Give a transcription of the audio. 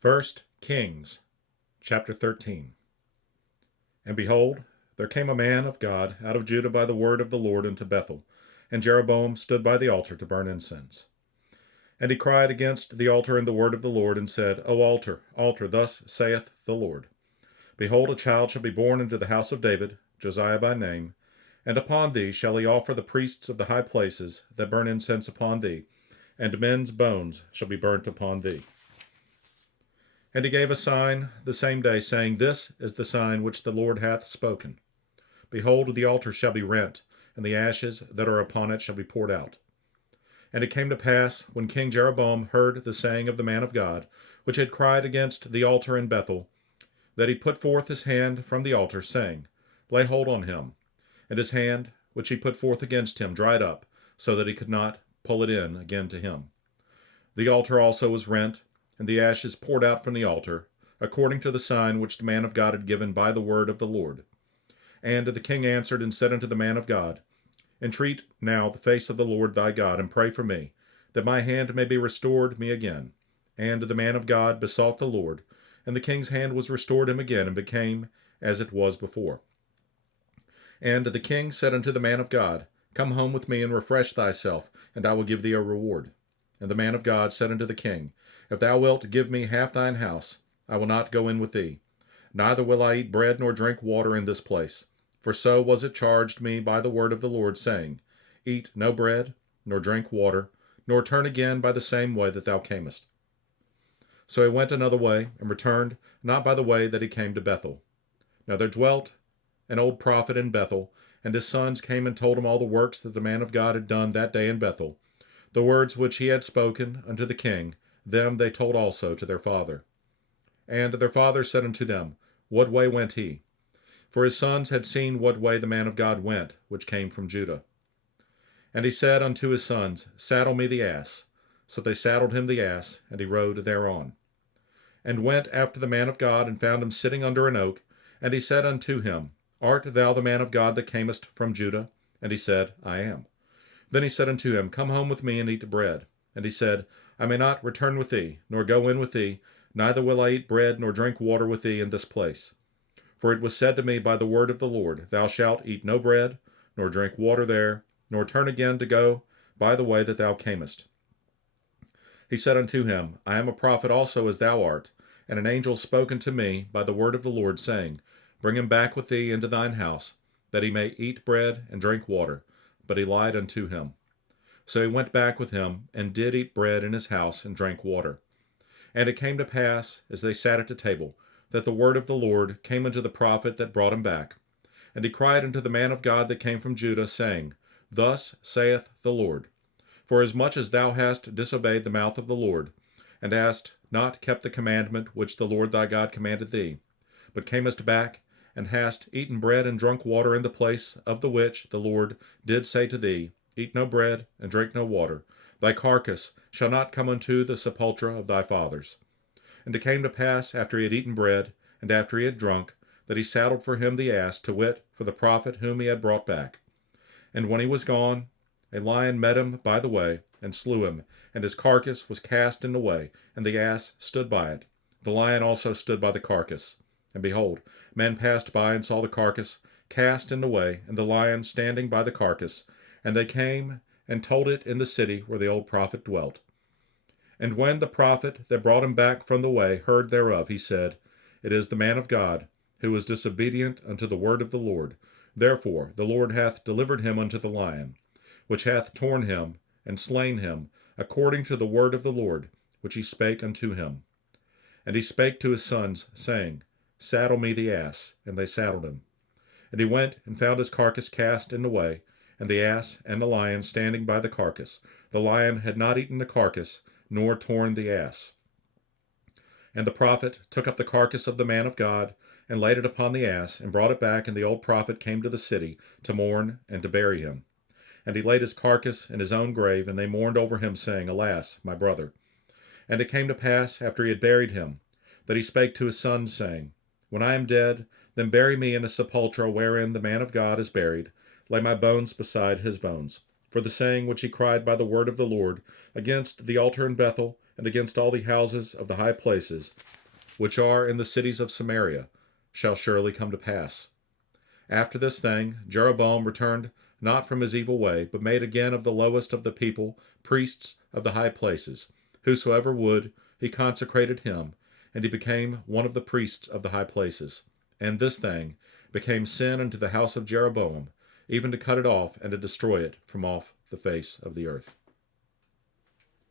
First Kings, chapter 13. And behold, there came a man of God out of Judah by the word of the Lord into Bethel, and Jeroboam stood by the altar to burn incense. And he cried against the altar in the word of the Lord, and said, O altar, altar, thus saith the Lord, Behold, a child shall be born into the house of David, Josiah by name, and upon thee shall he offer the priests of the high places that burn incense upon thee, and men's bones shall be burnt upon thee. And he gave a sign the same day, saying, This is the sign which the Lord hath spoken. Behold, the altar shall be rent, and the ashes that are upon it shall be poured out. And it came to pass, when King Jeroboam heard the saying of the man of God, which had cried against the altar in Bethel, that he put forth his hand from the altar, saying, Lay hold on him. And his hand, which he put forth against him, dried up, so that he could not pull it in again to him. The altar also was rent, and the ashes poured out from the altar, according to the sign which the man of God had given by the word of the Lord. And the king answered and said unto the man of God, Entreat now the face of the Lord thy God, and pray for me, that my hand may be restored me again. And the man of God besought the Lord, and the king's hand was restored him again, and became as it was before. And the king said unto the man of God, Come home with me, and refresh thyself, and I will give thee a reward. And the man of God said unto the king, If thou wilt give me half thine house, I will not go in with thee. Neither will I eat bread nor drink water in this place. For so was it charged me by the word of the Lord, saying, Eat no bread, nor drink water, nor turn again by the same way that thou camest. So he went another way, and returned not by the way that he came to Bethel. Now there dwelt an old prophet in Bethel, and his sons came and told him all the works that the man of God had done that day in Bethel. The words which he had spoken unto the king, them they told also to their father. And their father said unto them, What way went he? For his sons had seen what way the man of God went, which came from Judah. And he said unto his sons, Saddle me the ass. So they saddled him the ass, and he rode thereon. And went after the man of God, and found him sitting under an oak. And he said unto him, Art thou the man of God that camest from Judah? And he said, I am. Then he said unto him, Come home with me, and eat bread. And he said, I may not return with thee, nor go in with thee, neither will I eat bread nor drink water with thee in this place. For it was said to me by the word of the Lord, Thou shalt eat no bread, nor drink water there, nor turn again to go by the way that thou camest. He said unto him, I am a prophet also as thou art, and an angel spoke unto me by the word of the Lord, saying, Bring him back with thee into thine house, that he may eat bread and drink water. But he lied unto him. So he went back with him, and did eat bread in his house, and drank water. And it came to pass, as they sat at the table, that the word of the Lord came unto the prophet that brought him back. And he cried unto the man of God that came from Judah, saying, Thus saith the Lord, Forasmuch as thou hast disobeyed the mouth of the Lord, and hast not kept the commandment which the Lord thy God commanded thee, but camest back, and hast eaten bread and drunk water in the place of the which the Lord did say to thee, Eat no bread, and drink no water, thy carcass shall not come unto the sepulchre of thy fathers. And it came to pass, after he had eaten bread, and after he had drunk, that he saddled for him the ass, to wit, for the prophet whom he had brought back. And when he was gone, a lion met him by the way, and slew him, and his carcass was cast in the way, and the ass stood by it. The lion also stood by the carcass. And behold, men passed by and saw the carcass cast in the way, and the lion standing by the carcass. And they came and told it in the city where the old prophet dwelt. And when the prophet that brought him back from the way heard thereof, he said, It is the man of God, who is disobedient unto the word of the Lord. Therefore the Lord hath delivered him unto the lion, which hath torn him and slain him, according to the word of the Lord, which he spake unto him. And he spake to his sons, saying, Saddle me the ass. And they saddled him. And he went and found his carcass cast in the way, and the ass and the lion standing by the carcass. The lion had not eaten the carcass, nor torn the ass. And the prophet took up the carcass of the man of God, and laid it upon the ass, and brought it back, and the old prophet came to the city to mourn and to bury him. And he laid his carcass in his own grave, and they mourned over him, saying, Alas, my brother. And it came to pass, after he had buried him, that he spake to his sons, saying, When I am dead, then bury me in a sepulchre wherein the man of God is buried. Lay my bones beside his bones. For the saying which he cried by the word of the Lord against the altar in Bethel, and against all the houses of the high places, which are in the cities of Samaria, shall surely come to pass. After this thing, Jeroboam returned not from his evil way, but made again of the lowest of the people priests of the high places. Whosoever would, he consecrated him, and he became one of the priests of the high places. And this thing became sin unto the house of Jeroboam, even to cut it off and to destroy it from off the face of the earth.